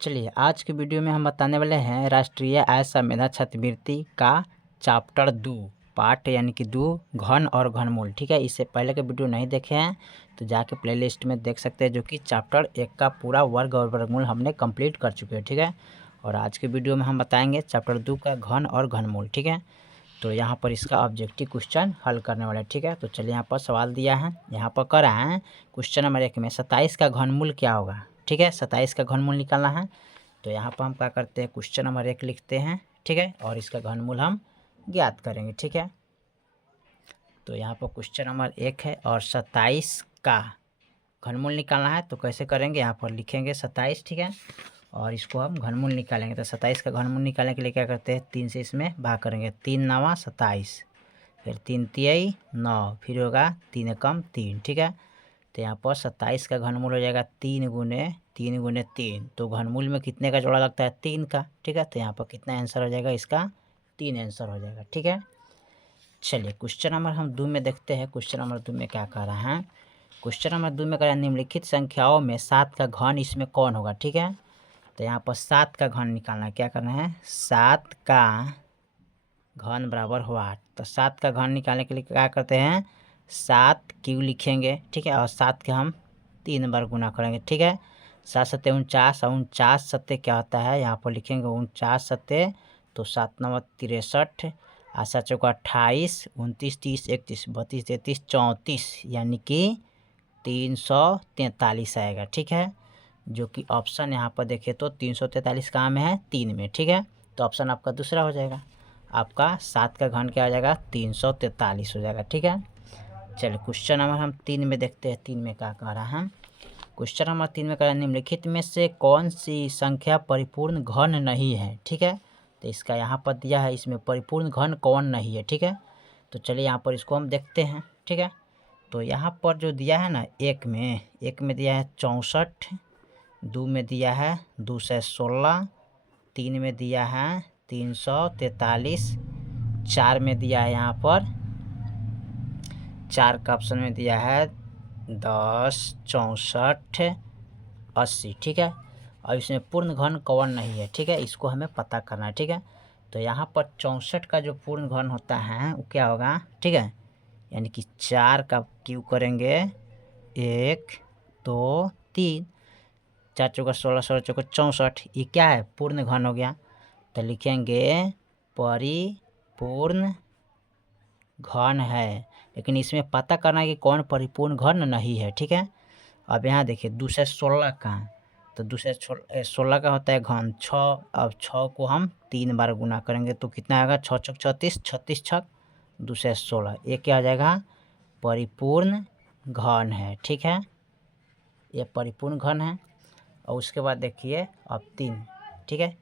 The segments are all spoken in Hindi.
चलिए आज के वीडियो में हम बताने वाले हैं राष्ट्रीय आय मेधा छात्रवृत्ति का चैप्टर 2 पार्ट यानी कि 2 घन और घनमूल। ठीक है, इससे पहले के वीडियो नहीं देखे हैं तो जाके प्लेलिस्ट में देख सकते हैं, जो कि चैप्टर 1 का पूरा वर्ग और वर्गमूल हमने कंप्लीट कर चुके हैं। ठीक है, और आज के वीडियो में हम बताएंगे चैप्टर 2 का घन और घनमूल। ठीक है, तो यहाँ पर इसका ऑब्जेक्टिव क्वेश्चन हल करने वाला है। ठीक है, तो चलिए यहाँ पर सवाल दिया है, यहाँ पर कर रहे हैं क्वेश्चन नंबर 1 में 27 का घनमूल क्या होगा। ठीक है, 27 का घनमूल निकालना है। तो यहाँ पर हम क्या करते हैं, क्वेश्चन नंबर 1 लिखते हैं। ठीक है, और इसका घनमूल हम ज्ञात करेंगे। ठीक है, तो यहाँ पर क्वेश्चन नंबर 1 है और 27 का घनमूल निकालना है। तो कैसे करेंगे, यहाँ पर लिखेंगे 27। ठीक है, और इसको हम घनमूल निकालेंगे। तो 27 का घनमूल निकालने के लिए क्या करते हैं, 3 से इसमें भाग करेंगे। 3 नवा 27, फिर 3 तियाई 9, फिर होगा 3 एकम 3। ठीक है, तो यहाँ पर 27 का घनमूल हो जाएगा 3 गुने 3। तो घनमूल में कितने का जोड़ा लगता है, 3 का। ठीक है, तो यहाँ पर कितना आंसर हो जाएगा, इसका 3 आंसर हो जाएगा। ठीक है, चलिए क्वेश्चन नंबर हम 2 में देखते हैं। क्वेश्चन नंबर 2 में क्या कह रहा है, क्वेश्चन नंबर 2 में कह रहा है निम्नलिखित संख्याओं में 7 का घन इसमें कौन होगा। ठीक है, तो यहाँ पर 7 का घन निकालना है। क्या करना है, 7 का घन बराबर हुआ 8। तो 7 का घन निकालने के लिए क्या करते हैं, 7 क्यों लिखेंगे। ठीक है, और 7 के हम 3 बार गुना करेंगे। ठीक है, 7 सत्ते 49, और 49 सत्ते क्या होता है, यहाँ पर लिखेंगे 49 सत्ते, तो 7 नवा 63, 7 चौका 28, 29 30 31 32 33 34, यानी कि 343 आएगा। ठीक है, जो कि ऑप्शन यहाँ पर देखें तो 343 कहाँ में है, 3 में। ठीक है, तो ऑप्शन आपका दूसरा हो जाएगा। आपका 7 का घन क्या हो जाएगा, 343 हो जाएगा। ठीक है, चलिए क्वेश्चन नंबर हम 3 में देखते हैं। 3 में क्या कह रहा है, क्वेश्चन नंबर 3 में कह रहा है निम्नलिखित में से कौन सी संख्या परिपूर्ण घन नहीं है। ठीक है, तो इसका यहाँ पर दिया है, इसमें परिपूर्ण घन कौन नहीं है। ठीक है, तो चलिए यहाँ पर इसको हम देखते हैं। ठीक है, तो यहाँ पर जो दिया है ना, एक में दिया है 64, 2 में दिया है 216, 3 में दिया है 343, 4 में दिया है, यहाँ पर 4 का ऑप्शन में दिया है 10 64 80। ठीक है, और इसमें पूर्ण घन कौन नहीं है। ठीक है, इसको हमें पता करना है। ठीक है, तो यहाँ पर 64 का जो पूर्ण घन होता है वो क्या होगा। ठीक है, यानी कि 4 का क्यू करेंगे, 1 2 3, 4 चौका 16, 16 चौका 64, ये क्या है, पूर्ण घन हो गया। तो लिखेंगे परिपूर्ण घन है, लेकिन इसमें पता करना है कि कौन परिपूर्ण घन नहीं है। ठीक है, अब यहाँ देखिए 2 से 16 का, तो 2 से 16 का होता है घन 6। अब 6 को हम 3 बार गुना करेंगे तो कितना आएगा, 6 छक 36, 36 छक 2 से 16, ये क्या आ जाएगा, परिपूर्ण घन है। ठीक है, ये परिपूर्ण घन है। और उसके बाद देखिए अब 3। ठीक है,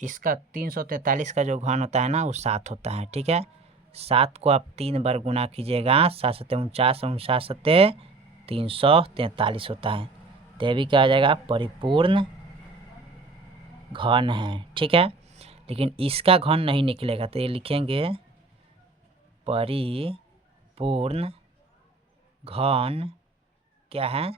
इसका 343 का जो घन होता है ना, वो 7 होता है। ठीक है, 7 को आप 3 बार गुना कीजिएगा, 7 सत्ते 49, 49 सत्ते 343 होता है। तो ये भी क्या आ जाएगा, परिपूर्ण घन है। ठीक है, लेकिन इसका घन नहीं निकलेगा, तो ये लिखेंगे परिपूर्ण घन क्या है,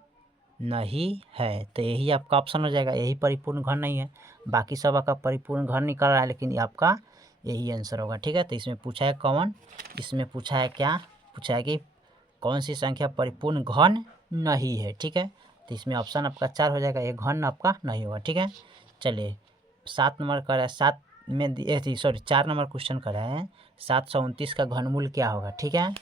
नहीं है। तो यही आपका ऑप्शन हो जाएगा, यही परिपूर्ण घन नहीं है। बाकी सब आपका परिपूर्ण घन निकल रहा है, लेकिन ये आपका यही आंसर होगा। ठीक है, तो इसमें पूछा है कौन, इसमें पूछा है क्या, पूछा है कि कौन सी संख्या परिपूर्ण घन नहीं है। ठीक है, तो इसमें ऑप्शन आपका 4 हो जाएगा, ये घन आपका नहीं होगा। ठीक है, चलिए 7 नंबर का है, 7 में 4 नंबर क्वेश्चन कर रहे हैं 729 का घनमूल क्या होगा। ठीक है,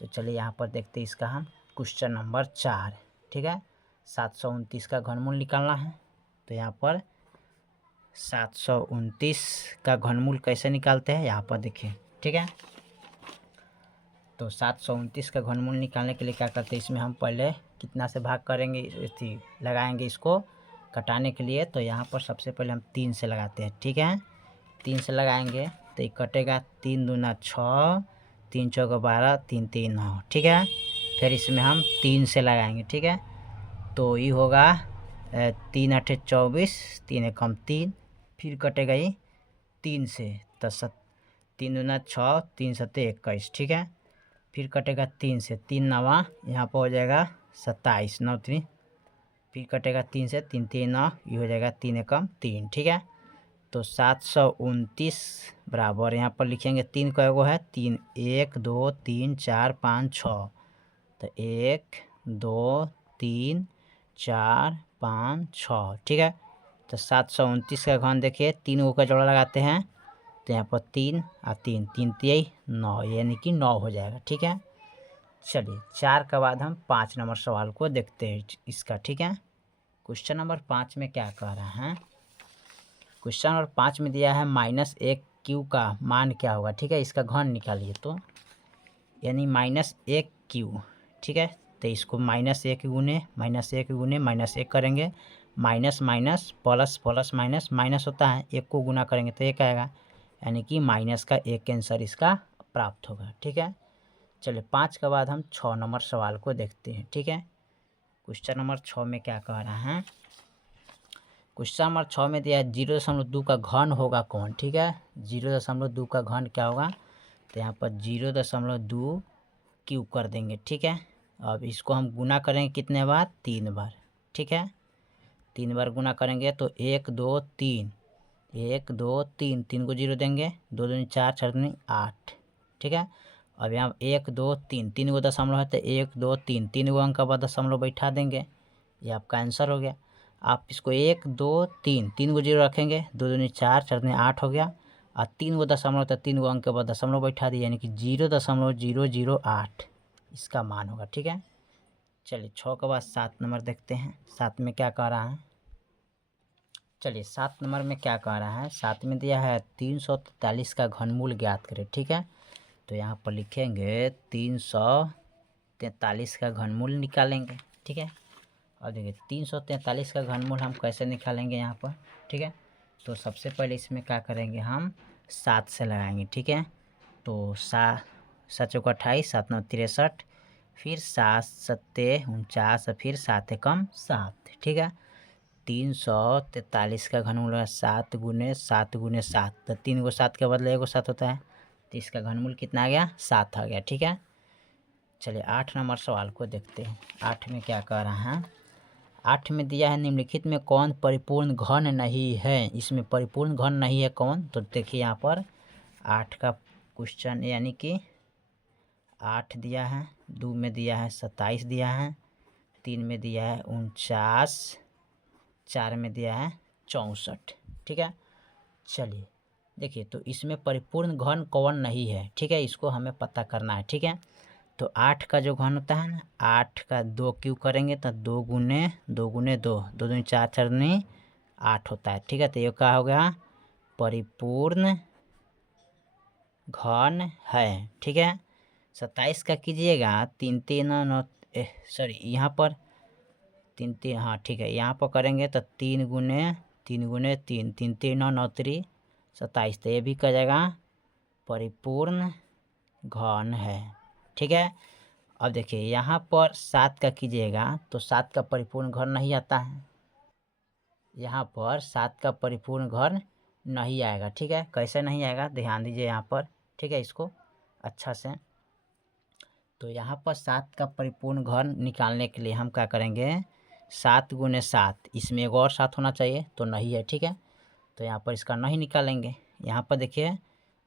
तो चलिए यहाँ पर देखते हैं इसका हम क्वेश्चन नंबर 4। ठीक है, 729 का घनमूल निकालना है। तो यहाँ पर 729 का घनमूल कैसे निकालते हैं, यहाँ पर देखिए। ठीक है, तो 729 का घनमूल निकालने के लिए क्या करते हैं, इसमें हम पहले कितना से भाग करेंगे, लगाएंगे इसको कटाने के लिए। तो यहाँ पर सबसे पहले हम 3 से लगाते हैं। ठीक है, 3 से लगाएंगे तो ये कटेगा, 3 दूना 6, 3 चौका 12, 3 3 9। ठीक है, फिर इसमें हम 3 से लगाएंगे। ठीक है, तो ये होगा 3 8 24, 3 एकम 3, फिर कटेगा ये 3 से, तो 3 दूना 6, 3 सत्ते 21। ठीक है, फिर कटेगा 3 से, 3 नवा यहाँ पर हो जाएगा 27, 9 3, फिर कटेगा 3 से, 3 3 9, ये हो जाएगा 3 एकम 3, ठीक है। तो 729 बराबर यहाँ पर लिखेंगे 3 कै गो है, 3 1 2 3 4 5 6, तो 1 2 3 4 5 6, ठीक है। तो 729 का घन देखिए 3 गो का जोड़ा लगाते हैं, तो यहाँ पर 3 और 3 3 3 9, यानी कि 9 हो जाएगा, ठीक है। चलिए 4 के बाद हम 5 नंबर सवाल को देखते हैं इसका, ठीक है। क्वेश्चन नंबर 5 में क्या कह रहा है, क्वेश्चन नंबर 5 में दिया है -1 क्यू का मान क्या होगा, ठीक है। इसका घन निकालिए, तो यानी -1 क्यू, ठीक है। तो इसको -1 गुने -1 करेंगे, minus minus plus plus minus minus होता है, 1 को गुना करेंगे तो 1 आएगा, यानी कि माइनस का 1 आंसर इसका प्राप्त होगा, ठीक है। चलिए 5 के बाद हम 6 नंबर सवाल को देखते हैं, ठीक है। क्वेश्चन नंबर 6 में क्या कह रहा है, क्वेश्चन नंबर 6 में दिया है 0.2 का घन होगा कौन, ठीक है। 0.2 का घन क्या होगा, तो यहाँ पर 0.2 क्यू कर देंगे, ठीक है। अब इसको हम गुना करेंगे कितने बार, 3 बार, ठीक है। 3 बार गुना करेंगे तो 1 2 3, 1 2 3, 3 को 0 देंगे, 2 दूनी 4 4 दूनी 8, ठीक है। अब यहाँ 1 2 3, 3 गो दशमलव है तो 1 2 3, 3 गो अंक का बाद दशमलव बैठा देंगे, ये आपका आंसर हो गया। आप इसको 1 2 3, 3 गो 0 रखेंगे, 2 दूनी 4 4 दूनी 8 हो गया, और 3 गो दशमलव तो 3 गो अंक के बाद दशमलव बैठा दिए, यानी कि 0.008 इसका मान होगा, ठीक है। चलिए 6 के बाद 7 नंबर देखते हैं, 7 में क्या कह रहा है। चलिए 7 नंबर में क्या कह रहा है, 7 में दिया है 343 का घनमूल ज्ञात करें, ठीक है। तो यहाँ पर लिखेंगे 343 का घनमूल निकालेंगे, ठीक है। और देखिए 343 का घनमूल हम कैसे निकालेंगे यहाँ पर, ठीक है। तो सबसे पहले इसमें क्या करेंगे, हम 7 से लगाएंगे, ठीक है। तो 7 चौका 28, 7 9 63, फिर 7 7 49, फिर 7 एकम 7, ठीक है। 343 का घनमूल है 7 गुने 7 गुने 7, तो 3 गो 7 के बदले 1 गो 7 होता है, तो इसका घनमूल कितना आ गया, 7 आ गया, ठीक है। चलिए 8 नंबर सवाल को देखते हैं, 8 में क्या कह रहा है। 8 में दिया है निम्नलिखित में कौन परिपूर्ण घन नहीं है, इसमें परिपूर्ण घन नहीं है कौन, तो देखिए यहाँ पर 8 का क्वेश्चन, यानी कि 8 दिया है, 2 में दिया है 27 दिया है, 3 में दिया है 49, 4 में दिया है 64, ठीक है। चलिए देखिए, तो इसमें परिपूर्ण घन कौन नहीं है, ठीक है, इसको हमें पता करना है, ठीक है। तो 8 का जो घन होता है ना, 8 का 2 क्यू करेंगे तो 2 गुने 2 गुने 2, 2 दूनी 4 4 दूनी 8 होता है, ठीक है। तो ये क्या हो गया, परिपूर्ण घन है, ठीक है। 27 का कीजिएगा 3 3 9 सॉरी यहाँ पर 3 3, हाँ ठीक है, यहाँ पर करेंगे तो 3 गुने 3 गुने 3, 3 3 9 9 3 27, तो ये भी कह जाएगा परिपूर्ण घन है, ठीक है। अब देखिए यहाँ पर 7 का कीजिएगा तो 7 का परिपूर्ण घन नहीं आता है, यहाँ पर 7 का परिपूर्ण घन नहीं आएगा, ठीक है। कैसे नहीं आएगा, ध्यान दीजिए यहाँ पर, ठीक है, इसको अच्छा से। तो यहाँ पर 7 का परिपूर्ण घन निकालने के लिए हम क्या करेंगे, 7 गुने 7, इसमें एक और 7 होना चाहिए, तो नहीं है, ठीक है। तो यहाँ पर इसका नहीं निकालेंगे, यहाँ पर देखिए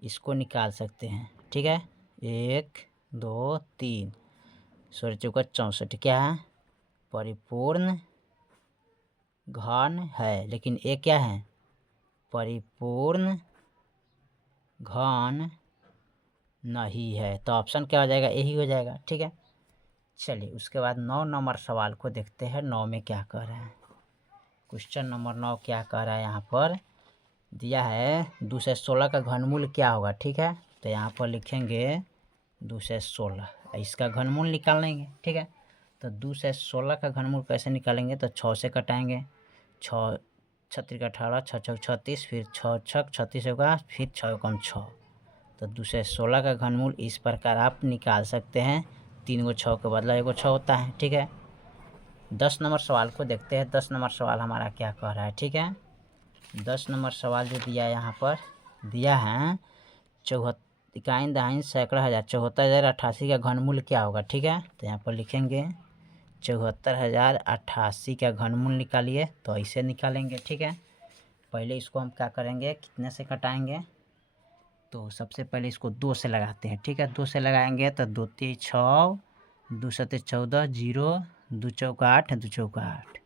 इसको निकाल सकते हैं, ठीक है। 1 2 3 16 चौका 64, क्या है, परिपूर्ण घन है, लेकिन ये क्या है, परिपूर्ण घन नहीं है, तो ऑप्शन क्या हो जाएगा, यही हो जाएगा, ठीक है। चलिए उसके बाद 9 नंबर सवाल को देखते हैं, 9 में क्या कह रहा है। क्वेश्चन नंबर 9 क्या कह रहा है, यहाँ पर दिया है 2 से 16 का घनमूल क्या होगा, ठीक है। तो यहाँ पर लिखेंगे 2 से 16, इसका घनमूल निकाल लेंगे, ठीक है। तो 2 से 16 का घनमूल कैसे निकालेंगे, तो 6 से कटाएंगे, 6 छत्तीस 18, 6 छक 36, फिर 6 छक 36 होगा, फिर 6 कम 6, तो 2 से 16 का घनमूल इस प्रकार आप निकाल सकते हैं, 3 गो 6 के बदला 1 गो 6 होता है, ठीक है। 10 नंबर सवाल को देखते हैं, 10 नंबर सवाल हमारा क्या कह रहा है, ठीक है। 10 नंबर सवाल जो दिया है यहाँ पर दिया है 74 इकाई दहाई सैकड़ा हज़ार 74,088 का घनमूल क्या होगा, ठीक है। तो यहाँ पर लिखेंगे 74,088 का घनमूल निकालिए। तो ऐसे निकालेंगे, ठीक है। पहले इसको हम क्या करेंगे, कितने से घटाएंगे, तो सबसे पहले इसको 2 से लगाते हैं, ठीक है। 2 से लगाएंगे तो 2 3 6, 2 7 14, 0, 2 चौका 8, 2 चौका 8।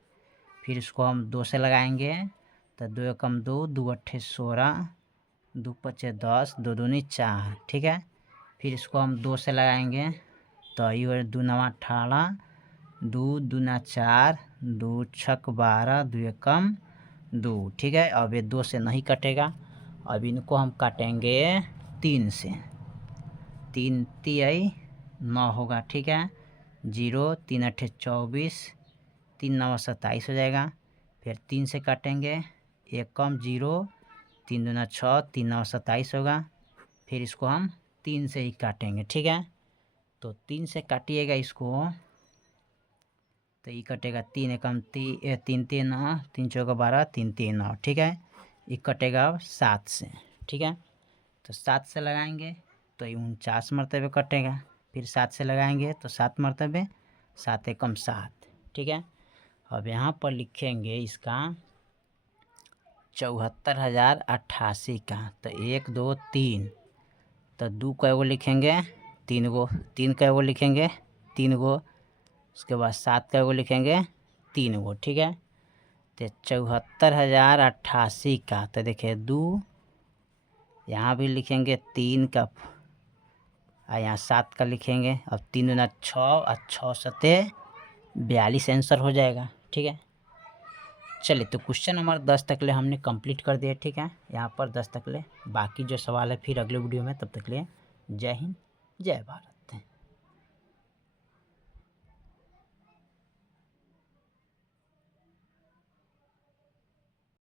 फिर इसको हम 2 से लगाएंगे तो 2 एकम 2, 2 अट्ठे 16, 2 पचे 10, 2 दूनी 4, ठीक है। फिर इसको हम 2 से लगाएंगे तो ये 2 नवा 18, 2 दूना 4, 2 छक 12, 2 एकम 2, ठीक है। अब ये 2 से नहीं कटेगा, अब इनको हम काटेंगे 3 से। 3 तिहाई 9 होगा, ठीक है। 0, 3 अट्ठे 24, 3 9 27 हो जाएगा। फिर 3 से काटेंगे, 1 कम 0, 3 दूना 6, 3 9 27 होगा। फिर इसको हम 3 से ही काटेंगे, ठीक है। तो 3 से काटिएगा इसको तो ये कटेगा 3 एकम 3 3 3 9, 3 चौका 12, 3 3 9, ठीक है। ये कटेगा 7 से, ठीक है। तो 7 से लगाएंगे तो ये 49 मरतबे कटेगा। फिर 7 से लगाएंगे तो 7 मरतबे, 7 एकम 7, ठीक है। अब यहाँ पर लिखेंगे इसका 74,088 का। तो 1 2 3, तो 2 कै गो लिखेंगे, 3 गो, 3 कै गो लिखेंगे, 3 गो। उसके बाद 7 कै गो लिखेंगे, 3 गो, ठीक है। तो 74,088 का, तो देखिए 2 यहाँ भी लिखेंगे 3 का, और यहाँ 7 का लिखेंगे। अब 3 दूना 6 और 6 सते 42 आंसर हो जाएगा, ठीक है। चलिए, तो क्वेश्चन नंबर 10 तक ले हमने कंप्लीट कर दिया, ठीक है। यहाँ पर 10 तक ले, बाकी जो सवाल है फिर अगले वीडियो में। तब तक ले जय हिंद, जय भारत।